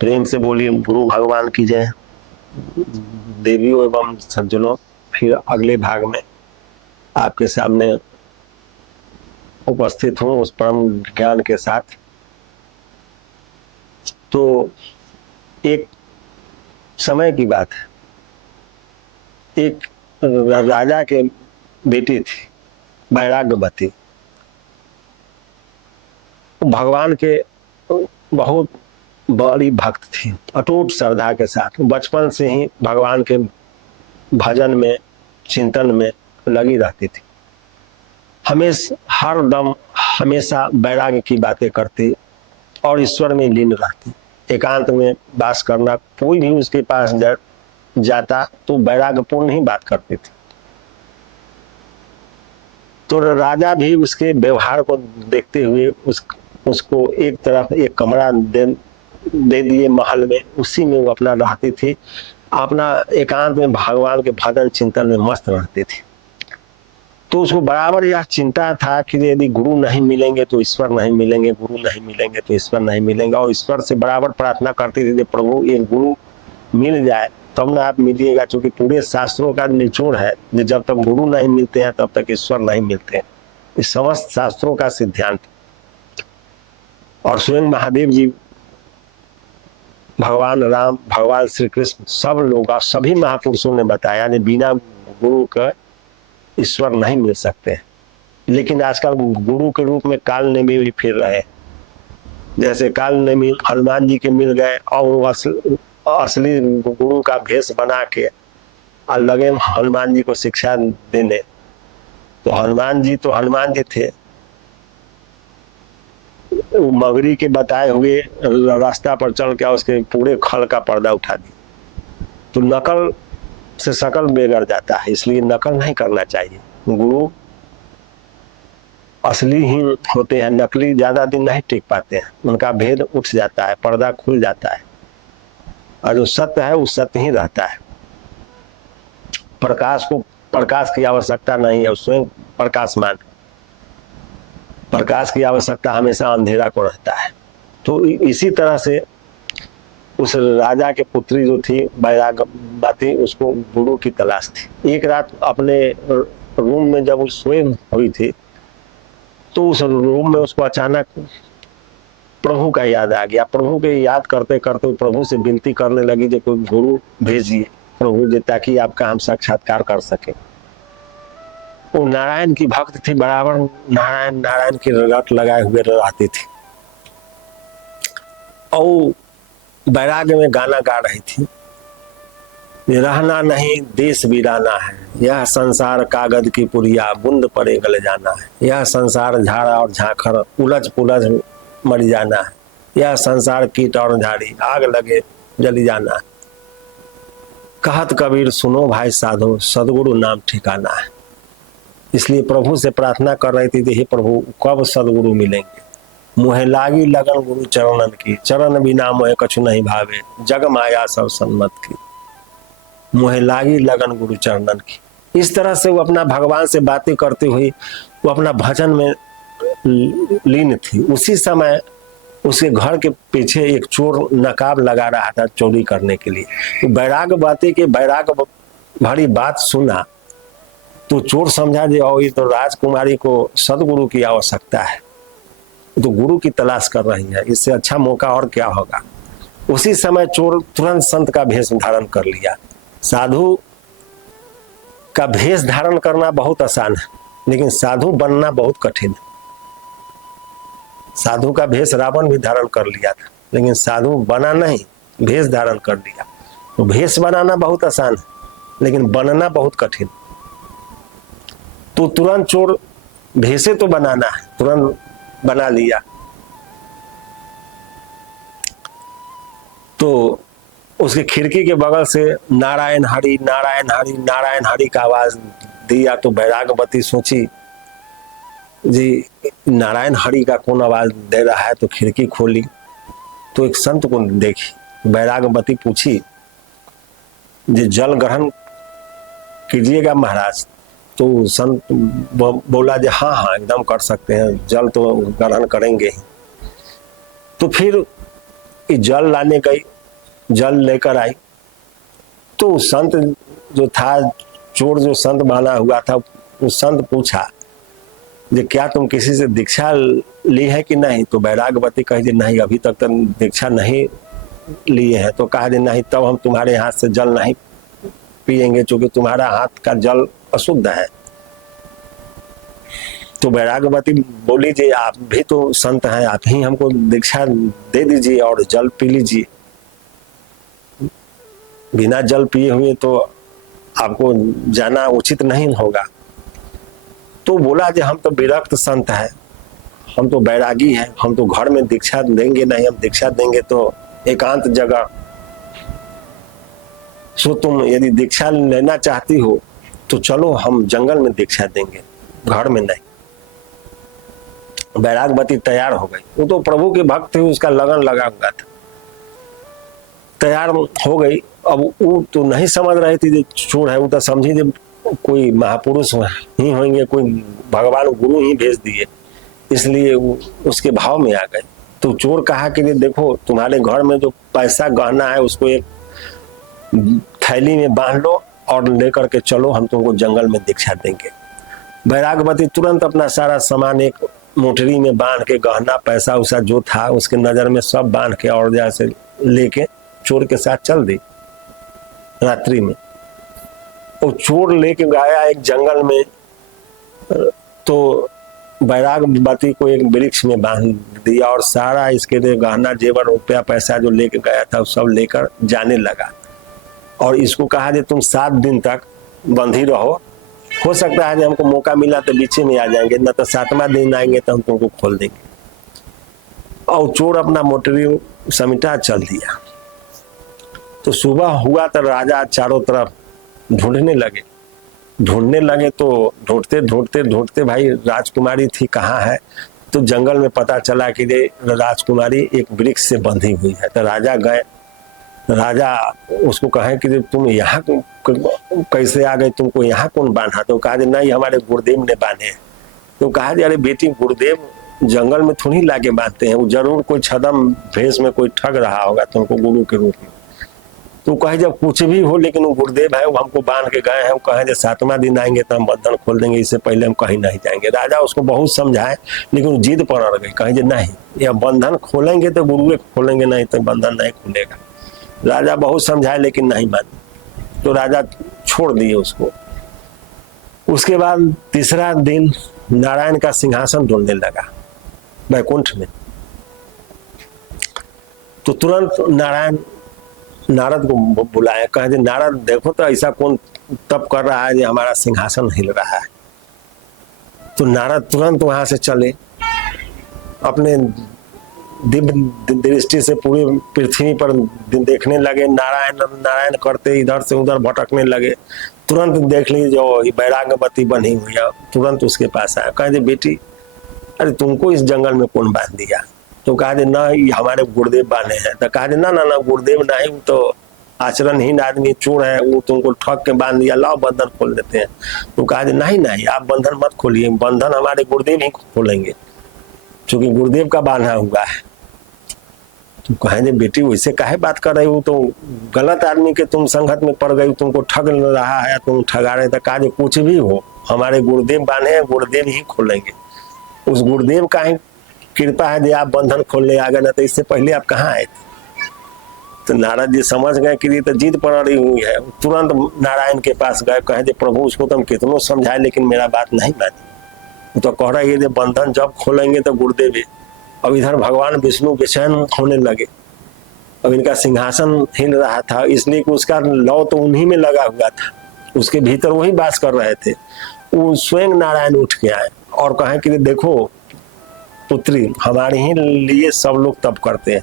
प्रेम से बोलिए गुरु भगवान की जय। देवियों एवं सज्जनों, फिर अगले भाग में आपके सामने उपस्थित हूँ उस परम ज्ञान के साथ। तो एक समय की बात है, एक राजा के बेटी थी वैराग्यवती। भगवान के बहुत बड़ी भक्त थी, अटूट श्रद्धा के साथ बचपन से ही भगवान के भजन में चिंतन में लगी रहती थी। हर दम हमेशा वैराग्य की बातें करती और ईश्वर में लीन रहती। एकांत में वास करना, कोई भी उसके पास जाता तो वैराग्यपूर्ण ही बात करती थी। तो राजा भी उसके व्यवहार को देखते हुए उसको एक तरफ एक कमरा दे दिए महल में, उसी में वो अपना रहती थी। अपना एकांत में भगवान के भजन चिंतन में मस्त रहती थी। तो उसको बराबर यह चिंता था कि यदि गुरु नहीं मिलेंगे तो ईश्वर नहीं मिलेंगे, गुरु नहीं मिलेंगे तो ईश्वर नहीं मिलेंगे। और ईश्वर से बराबर प्रार्थना करती थी, प्रभु एक गुरु मिल जाए तब ना आप मिलिएगा, क्योंकि पूरे शास्त्रों का निचोड़ है जब तक गुरु नहीं मिलते हैं तब तक ईश्वर नहीं मिलते हैं। इस समस्त शास्त्रों का सिद्धांत। और स्वयं महादेव जी, भगवान राम, भगवान श्री कृष्ण, सब लोग सभी महापुरुषों ने बताया कि बिना गुरु का ईश्वर नहीं मिल सकते। लेकिन आजकल गुरु के रूप में काल नेमी भी फिर रहे। जैसे काल नेमी हनुमान जी के मिल गए और वो असली गुरु का भेष बना के और लगे हनुमान जी को शिक्षा देने। तो हनुमान जी थे, मगरी के बताए हुए रास्ता पर चल के उसके पूरे खल का पर्दा उठा दी। तो नकल से शकल बिगड़ जाता है, इसलिए नकल नहीं करना चाहिए। गुरु असली ही होते हैं, नकली ज्यादा दिन नहीं टिक पाते हैं, उनका भेद उठ जाता है, पर्दा खुल जाता है और जो सत्य है वो सत्य ही रहता है। प्रकाश की आवश्यकता नहीं है, स्वयं प्रकाशमान। प्रकाश की आवश्यकता हमेशा अंधेरा को रहता है। तो इसी तरह से उस राजा के पुत्री जो थी वैराग्यवती, उसको गुरु की तलाश थी। एक रात अपने रूम में जब वो सोई हुई थी तो उस रूम में उसको अचानक प्रभु का याद आ गया। प्रभु के याद करते करते प्रभु से विनती करने लगी कि कोई गुरु भेजिए प्रभु जी, ताकि आपका हम साक्षात्कार कर सके। वो नारायण की भक्त थी, बराबर नारायण नारायण की रट लगाए हुए रहती थी और वैराग्य में गाना गा रही थी। रहना नहीं देश वीराना है, यह संसार कागज की पुड़िया, बूंद पड़े गले जाना है। यह संसार झाड़ा और झांखर, उलझ पुलझ मर जाना है। यह संसार कीट और झाड़ी, आग लगे जली जाना है। कहत कबीर सुनो भाई साधो, सदगुरु नाम ठिकाना है। इसलिए प्रभु से प्रार्थना कर रही थी, हे प्रभु कब सदगुरु मिलेंगे। मुहे लागी लगन गुरु चरणन की, चरण बिना मोहे कछु नहीं भावे, जग माया सब सन्मत की। मुहे लागी लगन गुरु चरणन की। इस तरह से वो अपना भगवान से बातें करते हुए वो अपना भजन में लीन थी। उसी समय उसके घर के पीछे एक चोर नकाब लगा रहा था चोरी करने के लिए। वैराग्यवती के वैराग्य भरी बात सुना तो चोर समझा जे और ये तो राजकुमारी को सदगुरु की आवश्यकता है, तो गुरु की तलाश कर रही है, इससे अच्छा मौका और क्या होगा। उसी समय चोर तुरंत संत का भेष धारण कर लिया। साधु का भेष धारण करना बहुत आसान है, लेकिन साधु बनना बहुत कठिन है। साधु का भेष रावण भी धारण कर लिया था, लेकिन साधु बना नहीं, भेष धारण कर लिया। तो भेष बनाना बहुत आसान है, लेकिन बनना बहुत कठिन। तो तुरंत चोर भेषे तो बनाना है, तुरंत बना लिया। तो उसकी खिड़की के बगल से नारायण हरि नारायण हरि नारायण हरि का आवाज दिया। तो वैराग्यवती सोची जी नारायण हरि का कौन आवाज दे रहा है, तो खिड़की खोली तो एक संत को देखी। वैराग्यवती पूछी जी जल ग्रहण कीजिएगा महाराज। तो संत बोला जी हाँ हाँ एकदम कर सकते हैं, जल तो ग्रहण करेंगे ही। तो फिर कि जल लाने गई, जल लेकर आई तो संत जो था, चोर जो संत बना हुआ था, उस संत पूछा जे क्या तुम किसी से दीक्षा ली है कि नहीं? तो वैराग्यवती कहे नहीं, अभी तक तो दीक्षा नहीं लिए हैं। तो कहा नहीं, तब हम तुम्हारे हाथ से जल नहीं पिएंगे, क्योंकि तुम्हारा हाथ का जल अशुद्ध है। तो वैराग्यवती बोली जी आप भी तो संत हैं, आप ही हमको दीक्षा दे दीजिए और जल पी लीजिए। बिना जल पिए हुए तो आपको जाना उचित नहीं होगा। तो बोला जी हम तो विरक्त संत है, हम तो बैरागी हैं, हम तो घर में दीक्षा देंगे नहीं, हम दीक्षा देंगे तो एकांत जगह। सो तुम यदि दीक्षा लेना चाहती हो तो चलो हम जंगल में दीक्षा देंगे, घर में नहीं। वैराग्यवती तैयार हो गई, वो तो प्रभु के भक्त थे, उसका लगन लगा हुआ था, तैयार हो गई। अब वो तो नहीं समझ रही थी जो चोर है, वो तो समझी जब कोई महापुरुष ही होंगे, कोई भगवान गुरु ही भेज दिए, इसलिए उसके भाव में आ गए। तो चोर कहा कि देखो तुम्हारे घर में जो पैसा गहना है उसको एक थैली में बांध लो और लेकर के चलो, हम तुमको जंगल में दीक्षा देंगे। वैराग्यवती तुरंत अपना सारा सामान एक मोटरी में बांध के, गहना पैसा उसा जो था उसके नजर में सब बांध के और जैसे लेके चोर के साथ चल दी रात्रि में। और चोर लेके गया एक जंगल में, तो वैराग्यवती को एक वृक्ष में बांध दिया और सारा इसके गहना जेवर रुपया पैसा जो लेके गया था सब लेकर जाने लगा। और इसको कहा कि तुम 7 दिन तक बंधी रहो, हो सकता है कि हमको मौका मिला तो बीच में आ जाएंगे, न तो 7वां दिन आएंगे तो हम तुमको खोल देंगे। और चोर अपना मोटरी समिटा चल दिया। तो सुबह हुआ तो राजा चारों तरफ ढूंढने लगे तो ढूंढते ढूंढते ढूंढते भाई राजकुमारी थी कहाँ है, तो जंगल में पता चला कि राजकुमारी एक वृक्ष से बंधी हुई है। तो राजा गए, राजा उसको कहे कि तुम यहाँ कैसे आ गए, तुमको यहाँ कौन बांधा? तो कहा नहीं हमारे गुरुदेव ने बांधे हैं। तो कहा अरे बेटी गुरुदेव जंगल में थोड़ी लाके बांधते हैं, वो जरूर कोई छदम भेष में कोई ठग रहा होगा तुमको गुरु के रूप में। तो कहे जब कुछ भी हो लेकिन वो गुरुदेव है, वो हमको बांध के गए हैं, वो कहे 7वां दिन आएंगे तो हम बंधन खोल देंगे, इससे पहले हम कहीं नहीं जाएंगे। राजा उसको बहुत समझाए लेकिन जिद पर अड़ गई, कहे नहीं या बंधन खोलेंगे तो गुरुए खोलेंगे, नहीं तो बंधन नहीं खुलेगा। राजा बहुत समझाए लेकिन नहीं माने, तो राजा छोड़ दिए उसको। उसके बाद 3रा दिन नारायण का सिंहासन ढूंढने लगा वैकुंठ में। तो तुरंत नारद को बुलाया, कहे नारद देखो तो ऐसा कौन तप कर रहा है जो हमारा सिंहासन हिल रहा है। तो नारद तुरंत वहां से चले, अपने दिव्य दृष्टि से पूरी पृथ्वी पर देखने लगे, नारायण नारायण करते इधर से उधर भटकने लगे। तुरंत देख ली जो वैराग्यवती बनी हुई है, तुरंत उसके पास आया, कहे बेटी अरे तुमको इस जंगल में कौन बांध दिया? तो कहा ना ये हमारे गुरुदेव बांधे हैं। तो कहा ना गुरुदेव नहीं, वो तो आचरणहीन आदमी चोर है, वो तुमको ठग के बांध दिया, लाओ बंधन खोल देते हैं। तो कहा नहीं आप बंधन मत खोलिए, बंधन हमारे गुरुदेव ही खोलेंगे क्योंकि गुरुदेव का बांधा हुआ है। तो कहे बेटी वैसे काहे बात कर रही हो, तो गलत आदमी के तुम संगत में पड़ गई, तुमको ठग रहा है, तुम ठगा रहे। तो कहा कुछ भी हो हमारे गुरुदेव बांधे हैं, गुरुदेव ही खोलेंगे। उस गुरुदेव का ही कृपा है जो आप बंधन खोलने आ गए, ना तो इससे पहले आप कहाँ आए थे? तो नारद जी समझ गए कि ये तो जिद पर अड़ी हुई है, तुरंत नारायण के पास गए, कहे प्रभु उसको तो हम कितनों समझाए लेकिन मेरा बात नहीं मानी। तो कह रहा है बंधन जब खोलेंगे तो गुरुदेव है। अब इधर भगवान विष्णु बेचैन होने लगे, अब इनका सिंहासन हिल रहा था, इसलिए कि उसका लौ तो उन्हीं में लगा हुआ था, उसके भीतर वही वास कर रहे थे। वो स्वयं नारायण उठ के आए और कहे कि देखो पुत्री हमारे ही लिए सब लोग तप करते हैं,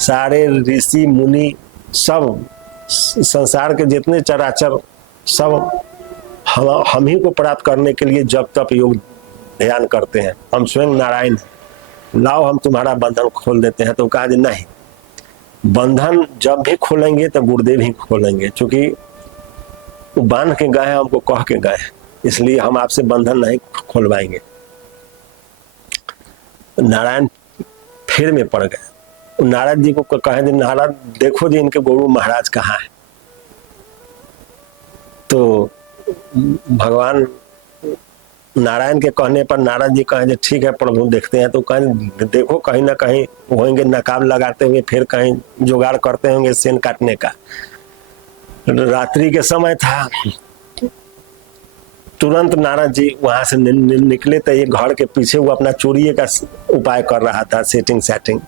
सारे ऋषि मुनि सब संसार के जितने चराचर सब हम ही को प्राप्त करने के लिए जब तप योग ध्यान करते हैं, हम स्वयं नारायण हैं, लाओ हम तुम्हारा बंधन खोल देते हैं। तो कहा नहीं, बंधन जब भी खोलेंगे तो गुरुदेव ही खोलेंगे, क्योंकि वो बांध के गए हैं, हमको कह के गए, इसलिए हम आपसे बंधन नहीं खोलवाएंगे। नारायण फिर में पड़ गए, नारद जी को कहे जी नारद देखो जी इनके गुरु महाराज कहाँ है। तो भगवान नारायण के कहने पर नारद जी कहें ठीक है प्रभु देखते हैं। तो कहें देखो कहीं ना कहीं होंगे नकाब लगाते हुए, फिर कहीं जुगाड़ करते होंगे सेन काटने का। रात्रि के समय था, तुरंत नारद जी वहां से निकले तो ये घर के पीछे वो अपना चोरी का उपाय कर रहा था, सेटिंग।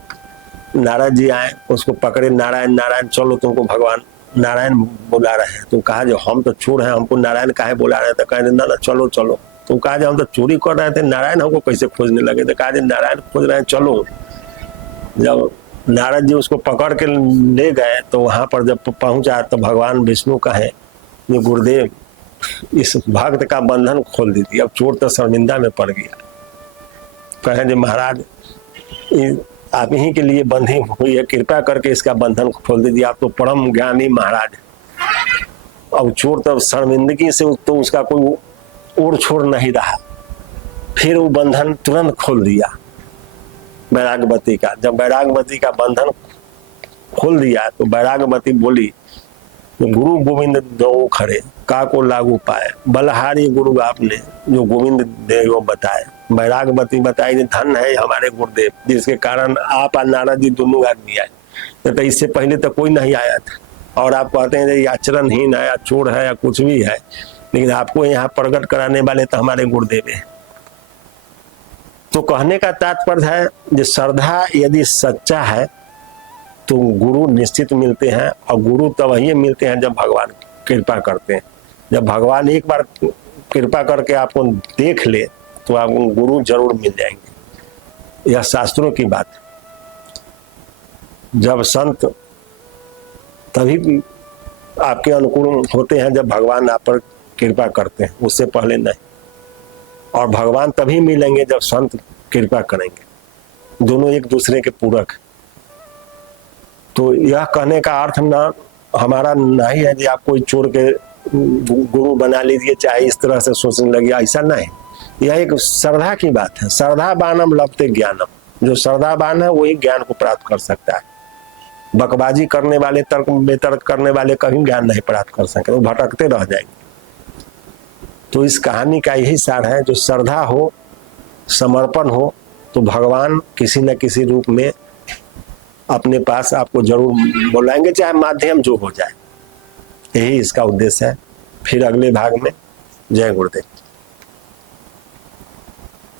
नारद जी आए, उसको पकड़े, नारायण नारायण चलो तुमको भगवान नारायण बुला रहे हैं। तो कहा जो हम तो चोर हैं, हमको नारायण काहे बुला रहे हैं। तो कहे ना चलो चलो। तो कहा जो हम तो चोरी कर रहे थे, नारायण हमको कैसे खोजने लगे। तो कहा नारायण खोज रहे हैं चलो। जब नारद जी उसको पकड़ के ले गए तो वहां पर जब पहुंचा तो भगवान विष्णु कहे ये गुरुदेव इस भक्त का बंधन खोल दीजिए, अब चोर तो शर्मिंदा में पड़ गया। कहे जी महाराज आप ही के लिए बंधी हुई है, कृपा करके इसका बंधन खोल दीजिए, आप तो परम ज्ञानी महाराज। अब चोर तो शर्मिंदगी से तो उसका कोई ओर छोड़ नहीं रहा। फिर वो बंधन तुरंत खोल दिया बैरागवती का। जब बैरागवती का बंधन खोल दिया तो बैरागवती बोली गुरु गोविंद दो खड़े का को लागू पाए, बलहारी गुरु आपने जो गोविंद देव बताए। बैरागवती बताई धन है हमारे गुरुदेव जिसके कारण आप और नारद जी दोनों आदमी आए, तो इससे पहले तो कोई नहीं आया था। और आप कहते हैं ये आचरणहीन है या चोर है या कुछ भी है, लेकिन आपको यहाँ प्रकट कराने वाले तो हमारे गुरुदेव है। तो कहने का तात्पर्य है जो श्रद्धा यदि सच्चा है तो गुरु निश्चित मिलते हैं, और गुरु तब वही मिलते हैं जब भगवान कृपा करते हैं। जब भगवान एक बार कृपा करके आपको देख ले तो आपको गुरु जरूर मिल जाएंगे। यह शास्त्रों की बात है। जब संत तभी आपके अनुकूल होते हैं जब भगवान आप पर कृपा करते हैं, उससे पहले नहीं। और भगवान तभी मिलेंगे जब संत कृपा करेंगे। दोनों एक दूसरे के पूरक। तो यह कहने का अर्थ ना हमारा नहीं है कि आप कोई चोर के गुरु बना लीजिए चाहे इस तरह से सोचने लगे, ऐसा नहीं। यह एक श्रद्धा की बात है। श्रद्धावानम लभते ज्ञानम, जो श्रद्धावान है वही ज्ञान को प्राप्त कर सकता है। बकबाजी करने वाले, तर्क बेतर्क करने वाले कभी ज्ञान नहीं प्राप्त कर सके, वो भटकते रह जाएंगे। तो इस कहानी का यही सार है, जो श्रद्धा हो, समर्पण हो, तो भगवान किसी न किसी रूप में अपने पास आपको जरूर बुलाएंगे, चाहे माध्यम जो हो जाए। यही इसका उद्देश्य है। फिर अगले भाग में जय गुरुदेव।